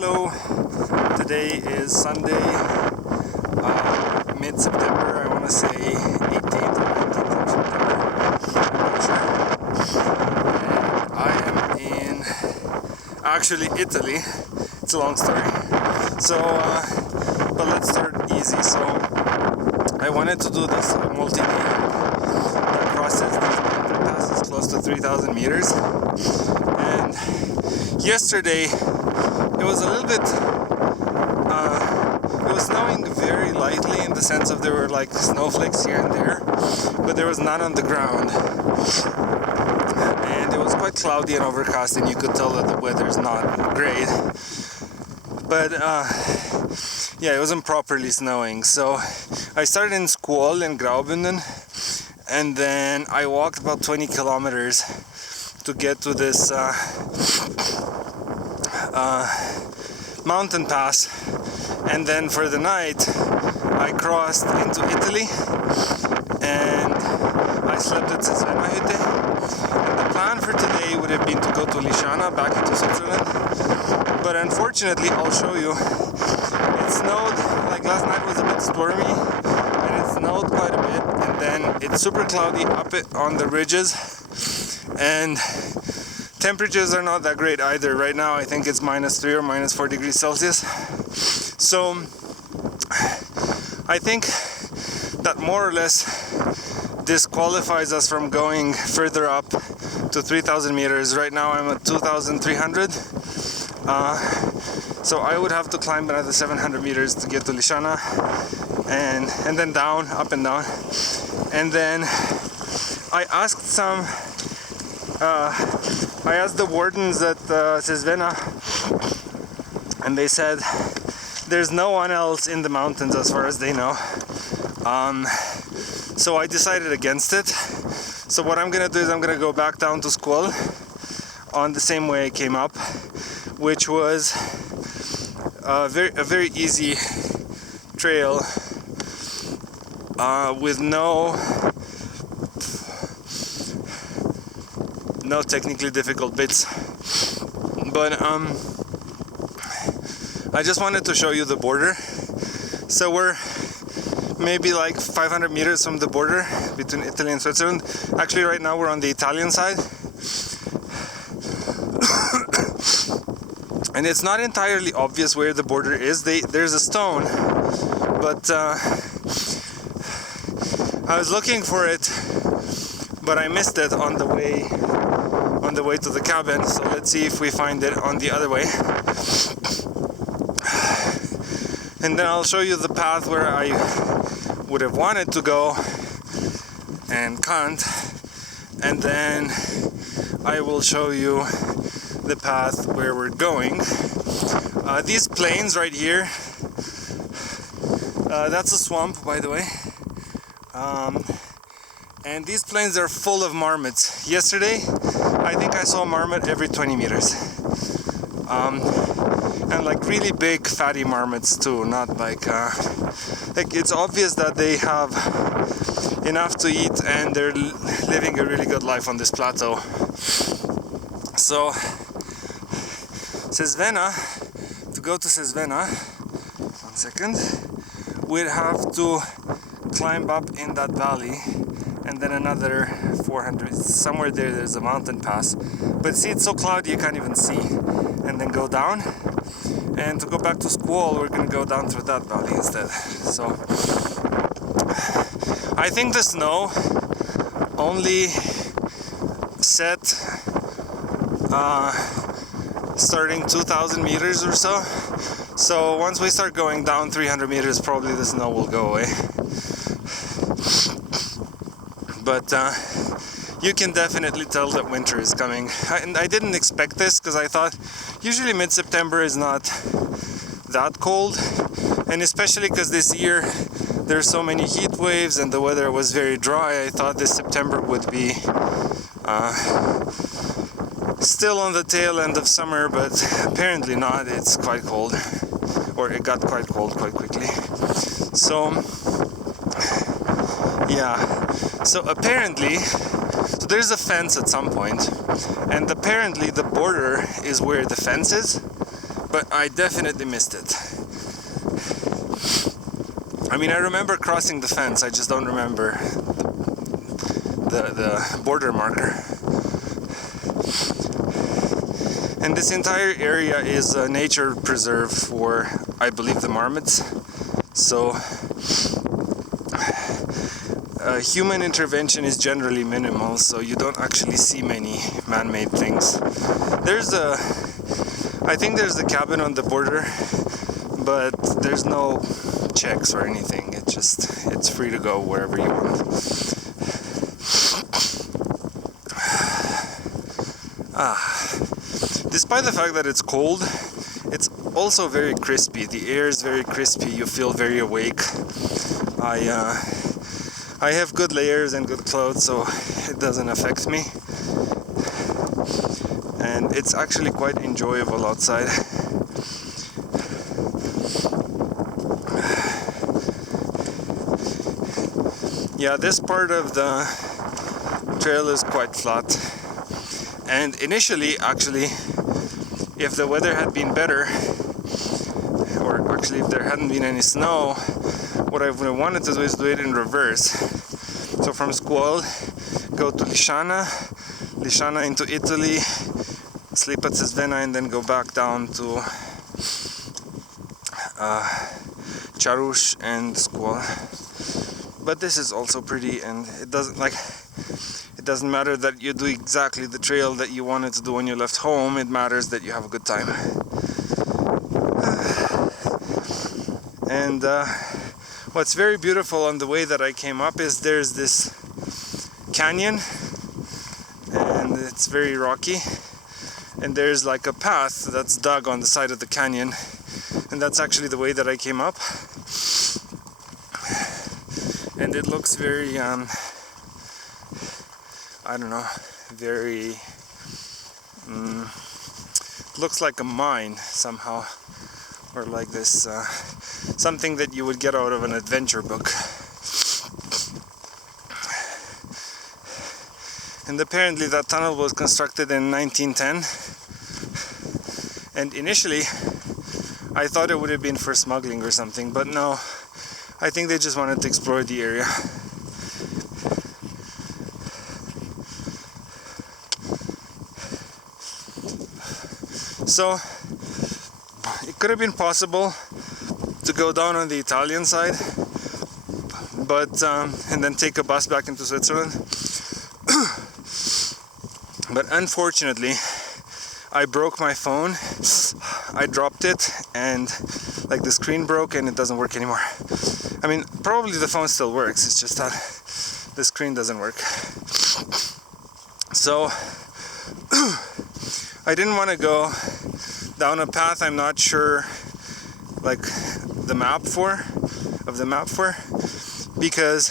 Hello, today is Sunday, mid-September. I want to say 18th or 19th of September, I'm not sure. And I am in, actually, Italy. It's a long story. So, but let's start easy. So, I wanted to do this multi-day that crosses these mountain passes close to 3,000 meters. And yesterday, it was a little bit, it was snowing very lightly in the sense of there were like snowflakes here and there, but there was none on the ground. And it was quite cloudy and overcast, and you could tell that the weather's not great. But yeah, it wasn't properly snowing. So I started in Scuol in Graubünden, and then I walked about 20 kilometers to get to this mountain pass, and then for the night I crossed into Italy and I slept at Sesvenna. And the plan for today would have been to go to Lischanna, back into Switzerland, but unfortunately, I'll show you, it snowed, like last night was a bit stormy and it snowed quite a bit, and then it's super cloudy up on the ridges, and temperatures are not that great either. Right now I think it's -3 or -4 degrees Celsius. So I think that more or less disqualifies us from going further up to 3,000 meters. Right now I'm at 2,300. So I would have to climb another 700 meters to get to Lischanna, and then down, up and down. And then I asked the wardens at Sesvenna, and they said there's no one else in the mountains as far as they know. So I decided against it. So what I'm gonna do is I'm gonna go back down to Scuol on the same way I came up, which was a very easy trail with no technically difficult bits. But I just wanted to show you the border. So we're maybe like 500 meters from the border between Italy and Switzerland. Actually right now we're on the Italian side. And it's not entirely obvious where the border is. There's a stone, but I was looking for it, but I missed it on the way to the cabin. So let's see if we find it on the other way. And then I'll show you the path where I would have wanted to go and can't, and then I will show you the path where we're going. These plains right here, that's a swamp, by the way, and these plains are full of marmots. Yesterday I think I saw a marmot every 20 meters, and like really big fatty marmots too, not like it's obvious that they have enough to eat and they're living a really good life on this plateau. So Sesvenna, to go to Sesvenna, 1 second, we'd have to climb up in that valley, and then another 400, somewhere there's a mountain pass, but see, it's so cloudy you can't even see, and then go down. And to go back to Scuol, we're gonna go down through that valley instead. So I think the snow only set starting 2,000 meters or so. So once we start going down 300 meters, probably the snow will go away. But you can definitely tell that winter is coming. And I didn't expect this, because I thought usually mid-September is not that cold, and especially because this year there's so many heat waves and the weather was very dry. I thought this September would be still on the tail end of summer, but apparently not. It's quite cold, or it got quite cold quite quickly. So yeah, so apparently, so there's a fence at some point, and apparently the border is where the fence is, but I definitely missed it. I mean, I remember crossing the fence, I just don't remember the border marker. And this entire area is a nature preserve for, I believe, the marmots. So human intervention is generally minimal, so you don't actually see many man-made things. I think there's a cabin on the border, but there's no checks or anything. It's free to go wherever you want. Despite the fact that it's cold, it's also very crispy. The air is very crispy. You feel very awake. I have good layers and good clothes, so it doesn't affect me. And it's actually quite enjoyable outside. Yeah, this part of the trail is quite flat. And initially, actually, if the weather had been better, or actually if there hadn't been any snow, what I would have wanted to do is do it in reverse. So from Scuol, go to Lischanna into Italy, sleep at Sesvenna, and then go back down to Charush and Scuol. But this is also pretty, and it doesn't matter that you do exactly the trail that you wanted to do when you left home. It matters that you have a good time. And what's very beautiful on the way that I came up is there's this canyon, and it's very rocky, and there's like a path that's dug on the side of the canyon, and that's actually the way that I came up. And it looks very I don't know, very looks like a mine somehow, or like this something that you would get out of an adventure book. And apparently that tunnel was constructed in 1910, and initially I thought it would have been for smuggling or something, but no, I think they just wanted to explore the area. So it could have been possible to go down on the Italian side, but and then take a bus back into Switzerland. But unfortunately, I broke my phone. I dropped it, and like the screen broke, and it doesn't work anymore. I mean, probably the phone still works. It's just that the screen doesn't work. So I didn't want to go down a path I'm not sure, like the map for, because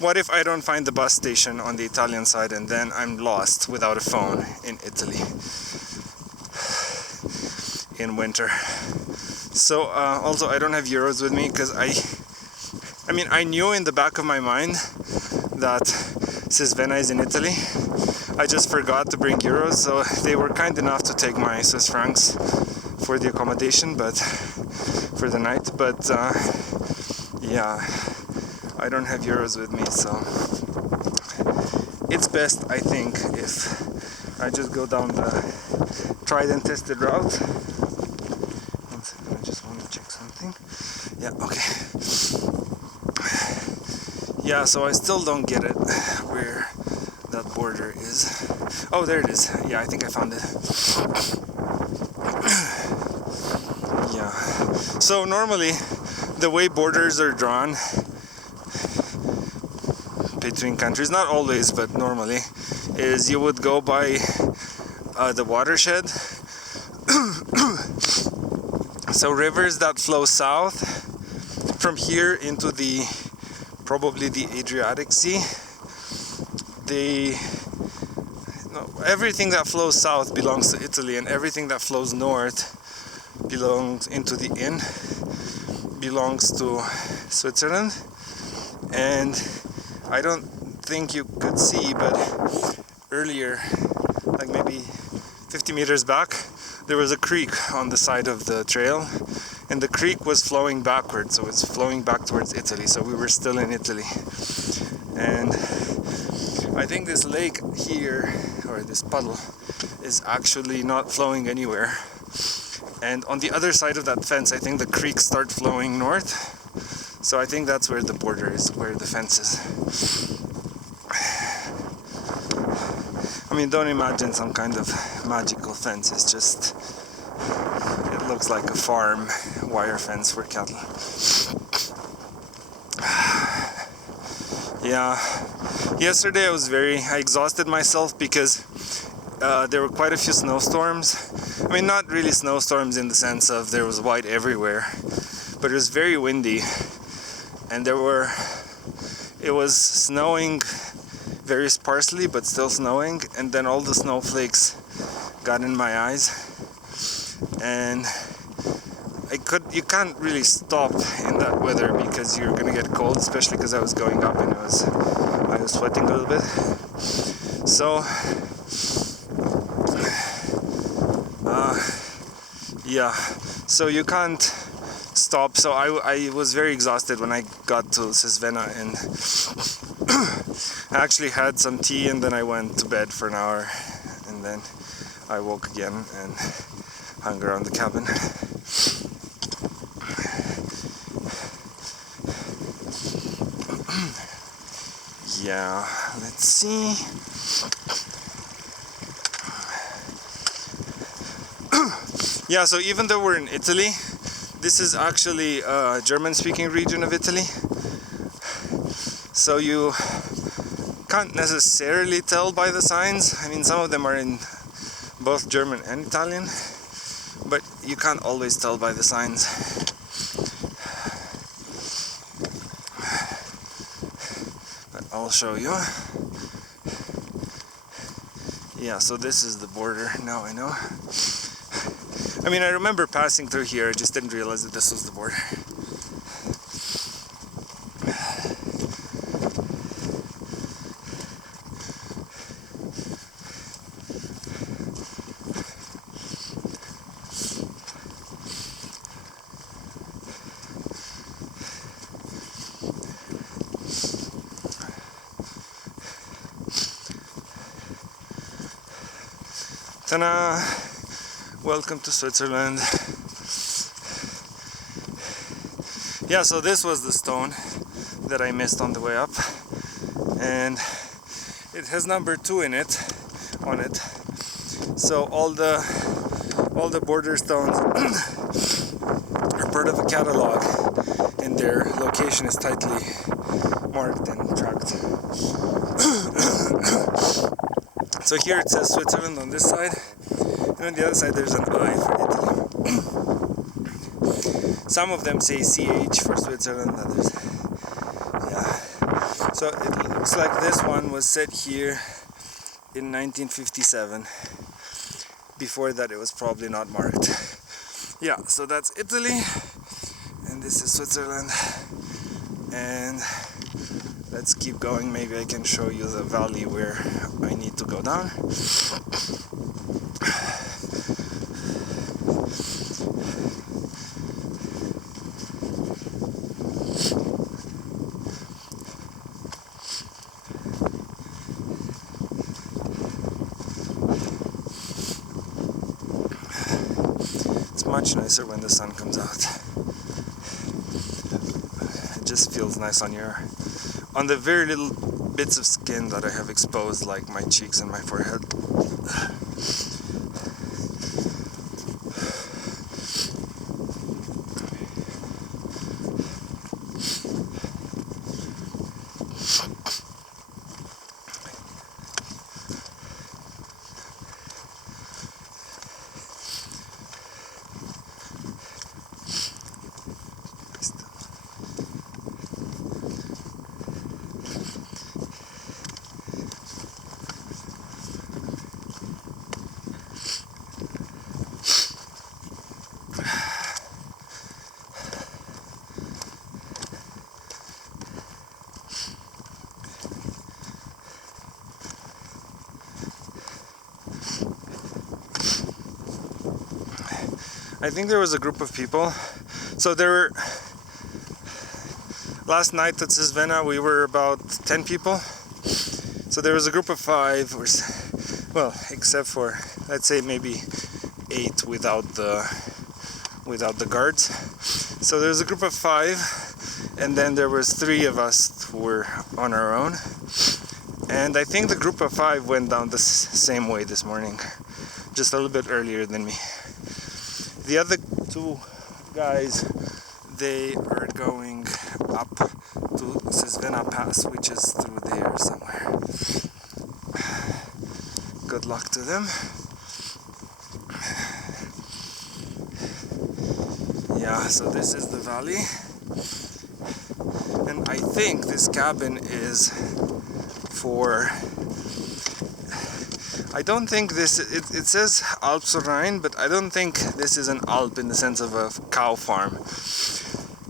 what if I don't find the bus station on the Italian side, and then I'm lost without a phone in Italy in winter. So also I don't have euros with me, because I mean I knew in the back of my mind that Sesvenna is in Italy. I just forgot to bring euros, so they were kind enough to take my Swiss francs for the accommodation, but for the night. But yeah, I don't have euros with me, so it's best, I think, if I just go down the tried and tested route. One second, I just want to check something. Yeah, okay. Yeah, so I still don't get it where that border is. Oh, there it is. Yeah, I think I found it. Yeah. So normally the way borders are drawn between countries, not always, but normally, is you would go by the watershed. So rivers that flow south from here into probably the Adriatic Sea, everything that flows south belongs to Italy, and everything that flows north belongs to Switzerland. And I don't think you could see, but earlier, like maybe 50 meters back, there was a creek on the side of the trail, and the creek was flowing backwards, so it's flowing back towards Italy, so we were still in Italy. And I think this lake here, or this puddle, is actually not flowing anywhere. And on the other side of that fence, I think the creeks start flowing north. So I think that's where the border is, where the fence is. I mean, don't imagine some kind of magical fence. It's just, it looks like a farm wire fence for cattle. Yeah, yesterday I exhausted myself because there were quite a few snowstorms. I mean, not really snowstorms in the sense of there was white everywhere, but it was very windy, and it was snowing very sparsely, but still snowing, and then all the snowflakes got in my eyes, and you can't really stop in that weather because you're gonna get cold, especially because I was going up and I was sweating a little bit. So yeah, so you can't stop. So I was very exhausted when I got to Sesvenna, and I actually had some tea, and then I went to bed for an hour, and then I woke again and hung around the cabin. Yeah, let's see. Yeah, so even though we're in Italy, this is actually a German-speaking region of Italy. So you can't necessarily tell by the signs. I mean, some of them are in both German and Italian, but you can't always tell by the signs. But I'll show you. Yeah, so this is the border, now I know. I mean, I remember passing through here, I just didn't realize that this was the border. Ta-da! Welcome to Switzerland. Yeah, so this was the stone that I missed on the way up, and it has number 2 on it. So all the border stones are part of a catalog, and their location is tightly marked and tracked. So here it says Switzerland on this side, and on the other side there's an I for Italy. Some of them say CH for Switzerland, others, yeah. So it looks like this one was set here in 1957. Before that it was probably not marked. Yeah, so that's Italy, and this is Switzerland. And let's keep going. Maybe I can show you the valley where I need to go down. It's much nicer when the sun comes out. It just feels nice on the very little bits of skin that I have exposed, like my cheeks and my forehead. I think there was a group of people. So there were, last night at Sesvenna we were about 10 people. So there was a group of 5, or well, except for, let's say maybe 8 without the guards. So there was a group of 5, and then there was 3 of us who were on our own. And I think the group of 5 went down the same way this morning, just a little bit earlier than me. The other 2 guys, they are going up to Sesvenna Pass, which is through there somewhere. Good luck to them. Yeah, so this is the valley, and I think this cabin is for, I don't think this, it says Alps Rhine, but I don't think this is an Alp in the sense of a cow farm,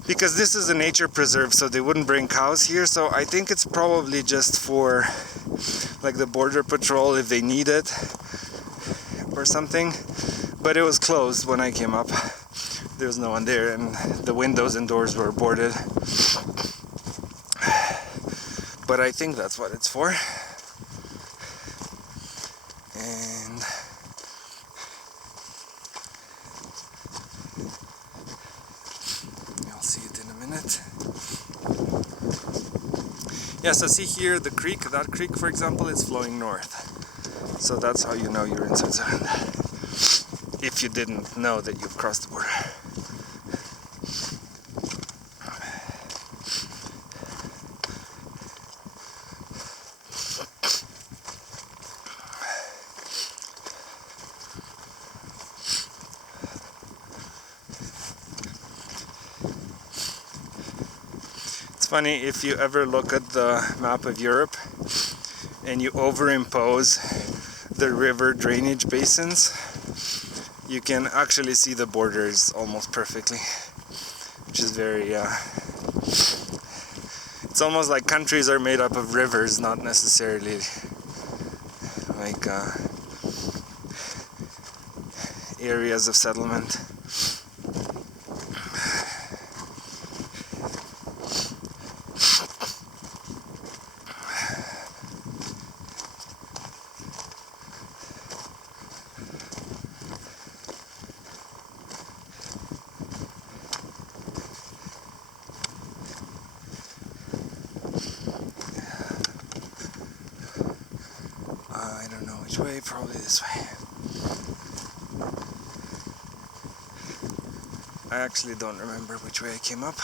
because this is a nature preserve, so they wouldn't bring cows here. So I think it's probably just for like the border patrol if they need it or something, but it was closed when I came up. There was no one there, and the windows and doors were boarded. But I think that's what it's for. And you'll see it in a minute. Yeah, so see here the creek, that creek for example, is flowing north. So that's how you know you're in Switzerland, if you didn't know that you've crossed the border. Funny, if you ever look at the map of Europe and you overimpose the river drainage basins, you can actually see the borders almost perfectly, which is very it's almost like countries are made up of rivers, not necessarily like areas of settlement. I don't know which way, probably this way. I actually don't remember which way I came up.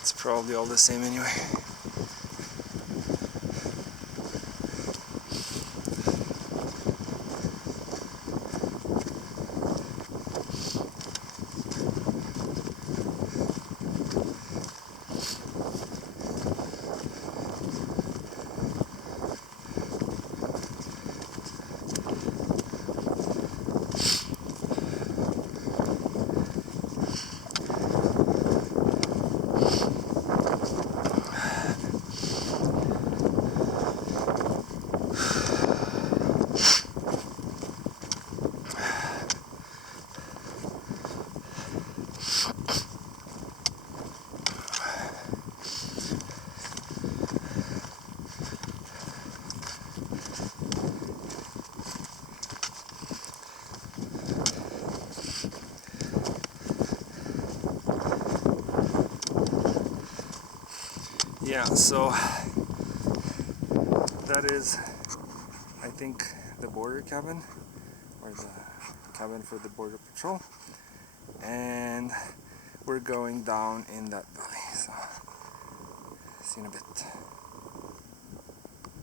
It's probably all the same anyway. Yeah, so that is, I think, the border cabin, or the cabin for the border patrol, and we're going down in that valley, so see you in a bit.